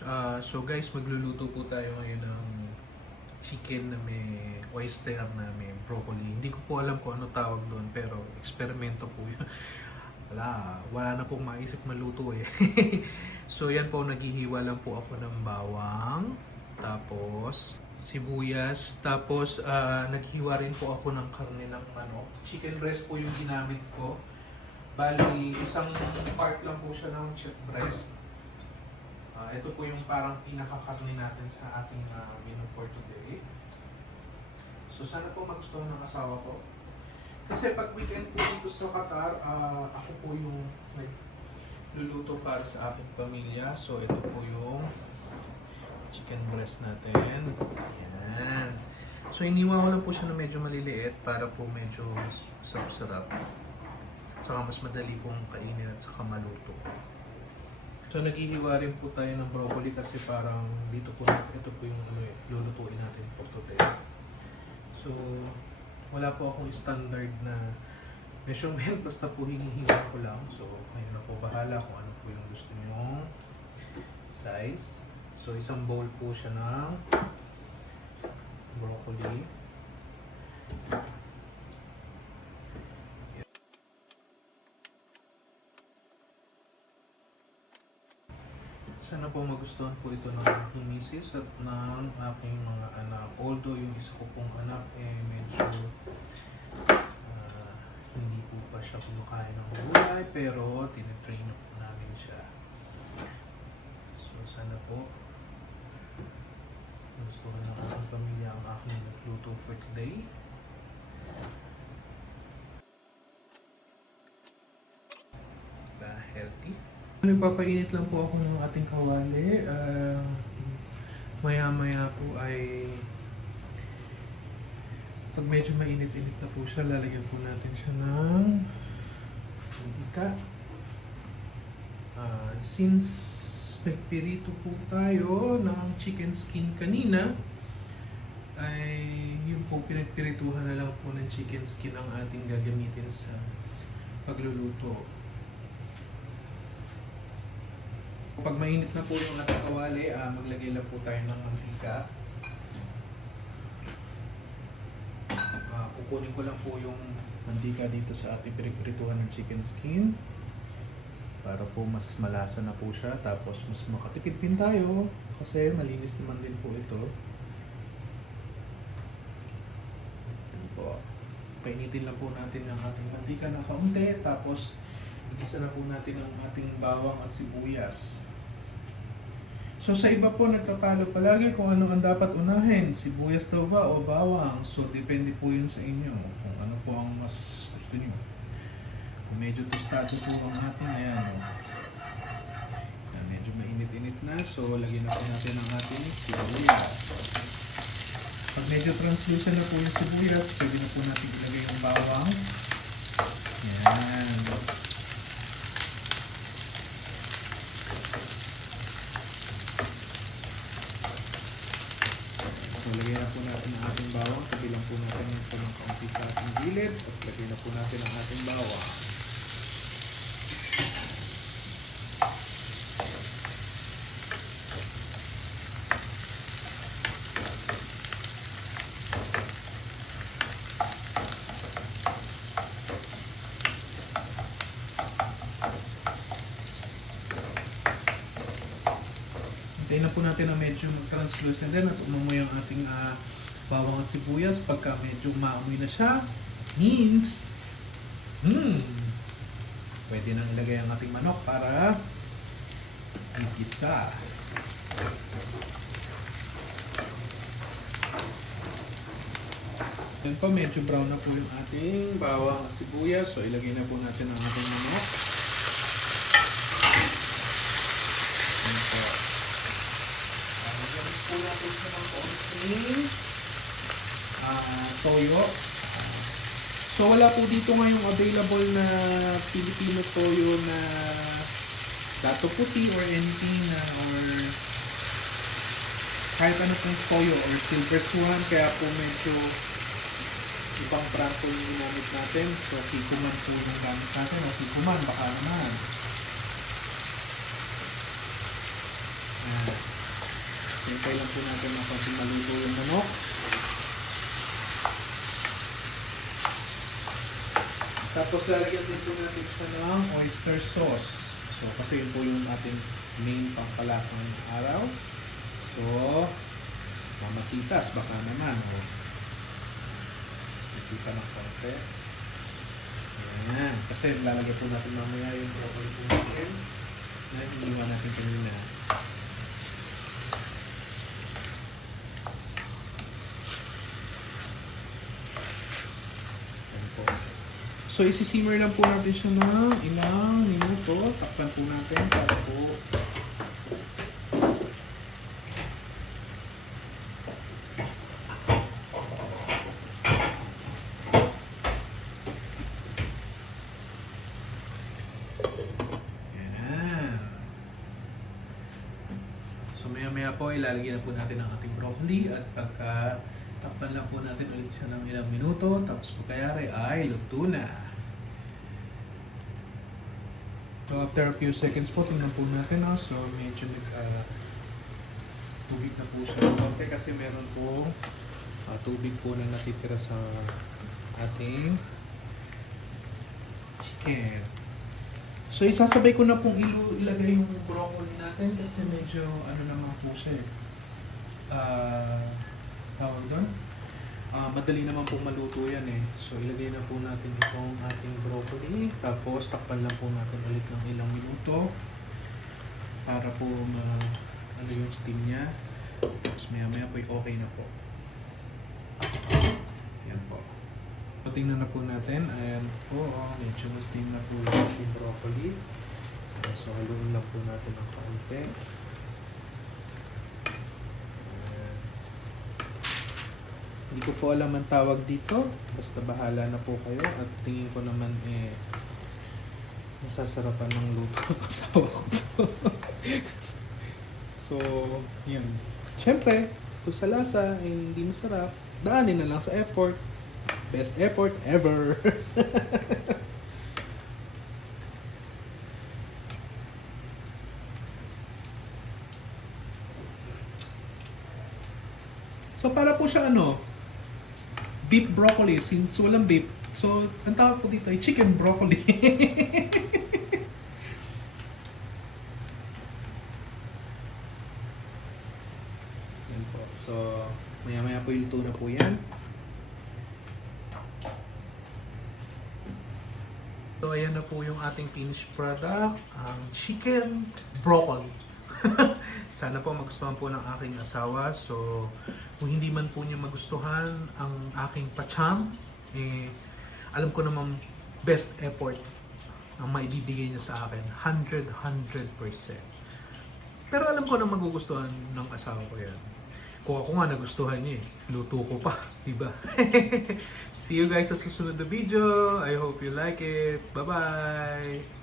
So guys, magluluto po tayo ngayon ng chicken na may oyster na may broccoli. Hindi ko po alam kung ano tawag doon, pero eksperimento po yun. Wala na pong maisip maluto eh. So yan po, naghihiwa lang po ako ng bawang, tapos sibuyas, tapos naghiwa rin po ako ng karne ng manok. Chicken breast po yung ginamit ko. Bali, isang part lang po siya ng chicken breast. Ito po yung parang pinakakarni natin sa ating menu for today. So sana po magustuhan ng asawa ko. Kasi pag weekend po dito sa Qatar, ako po yung nagluluto para sa aking pamilya. So ito po yung chicken breast natin. Ayan. So iniwan ko lang po siya na medyo maliliit para po medyo sarap-sarap. Saka mas madali pong kainin at saka maluto. So naghihiwa rin po tayo ng broccoli kasi parang dito po, ito po yung lulutuin natin for today. So wala po akong standard na measurement, basta po hinihiwa ko lang. So kayo na po bahala kung ano po yung gusto nyong size. So isang bowl po siya ng broccoli. Sana po magustuhan po ito ng aking misis at ng aking mga anak. Although yung isa ko pong anak medyo hindi po pa siya kumakain ng gulay, pero tinitrain na po namin siya. So sana po magustuhan ng aking pamilya ang aking nagluto for today. Healthy. Nagpapainit lang po ako ng ating kawali. Maya-maya po ay pag medyo mainit-init na po siya, lalagyan po natin siya ng mantika. Since nagpirito po tayo ng chicken skin kanina, ay yung po pinagpirituhan na lang po ng chicken skin ang ating gagamitin sa pagluluto. Pag mainit na po yung ating kawali, maglagay lang po tayo ng mantika. Kukunin ko lang po yung mantika dito sa ating pinagprituhan ng chicken skin para po mas malasa na po siya, tapos mas makatipid din tayo kasi malinis naman din po ito. Po. Painitin lang po natin ang ating mantika na kaunti, tapos igisa na po natin ang ating bawang at sibuyas. So sa iba po nagtatalo palagi kung ano ang dapat unahin, sibuyas daw ba o bawang. So depende po yun sa inyo kung ano po ang mas gusto nyo. Kung medyo tostado po ang ating, ayan, medyo mainit-init na, so lagyan na po natin ang ating sibuyas. Pag medyo translucent na po yung sibuyas, pwede na po natin ilagay yung bawang. Ayan. So, lagyan na po natin ang ating bawang. Kabilang po natin ito ng kaunti sa ating gilid. At lagyan na po natin ang ating bawang. Hintayin na po natin na medyo mag-translucent din at umumoy ang ating bawang at sibuyas. Pagka medyo maamoy na siya, means pwede nang ilagay ang ating manok para igisa. Yan po, medyo brown na po yung ating bawang at sibuyas. So ilagay na po natin ang ating manok. Po natin siya ng konting toyo. So wala po dito ngayong available na Filipino toyo na dato puti or anything or kahit ano pong toyo or silver swan, kaya po medyo ibang brand po yung ginamit natin. So Kikkoman po yung gamit natin, o Kikkoman baka naman. Hintay lang po natin na konting maluto yung manok. Tapos lalagyan din po natin siya ng oyster sauce. So kasi yun po yung ating main pangkalasang araw. So, mamasitas baka naman. O, ikita ng konti. Ayan. Kasi lalagyan po natin mamaya yung broccoli po natin na iniwan natin kanina. So, isi-simmer lang po natin siya ng ilang minuto. Takpan po natin para po yan. So, maya-maya po ilalagyan na po natin ang ating broccoli at pagka takpan lang po natin ulit siya ng ilang minuto. Tapos pagkayari ay luto na. So after a few seconds po, tingnan po natin. So medyo tubig na po siya. Okay, kasi meron po tubig po na natitira sa ating chicken. So isasabay ko na pong ilagay yung broccoli natin kasi medyo ano naman po siya tawag doon. Madali naman pong maluto yan eh. So ilagay na po natin itong ating broccoli. Tapos takpan lang po natin ulit ng ilang minuto para po ano yung steam niya. Tapos maya maya po okay na po. Yan po. So tingnan na po natin. Ayan po. Medyo na-steam na po yung broccoli. So haluin lang po natin ng kaunti. Hindi ko po alam ang tawag dito. Basta bahala na po kayo. At tingin ko naman masasarapan ng luto ng asawa ko po. So, yun. Siyempre, kung sa lasa hindi masarap, daanin na lang sa effort. Best effort ever! So, para po siya beef broccoli since walang beef. So, ang tawag po dito ay chicken broccoli. Yan po. So, maya-maya po yung luto na po yan. So, ayan na po yung ating finished product. Ang chicken broccoli. Sana po magustuhan po ng aking asawa. So, kung hindi man po niya magustuhan ang aking pacham, alam ko naman best effort ang maibibigay niya sa akin. 100%. Pero alam ko na magugustuhan ng asawa ko yan. Kung ako nga nagustuhan niya luto ko pa. Diba? See you guys sa susunod na video. I hope you like it. Bye-bye!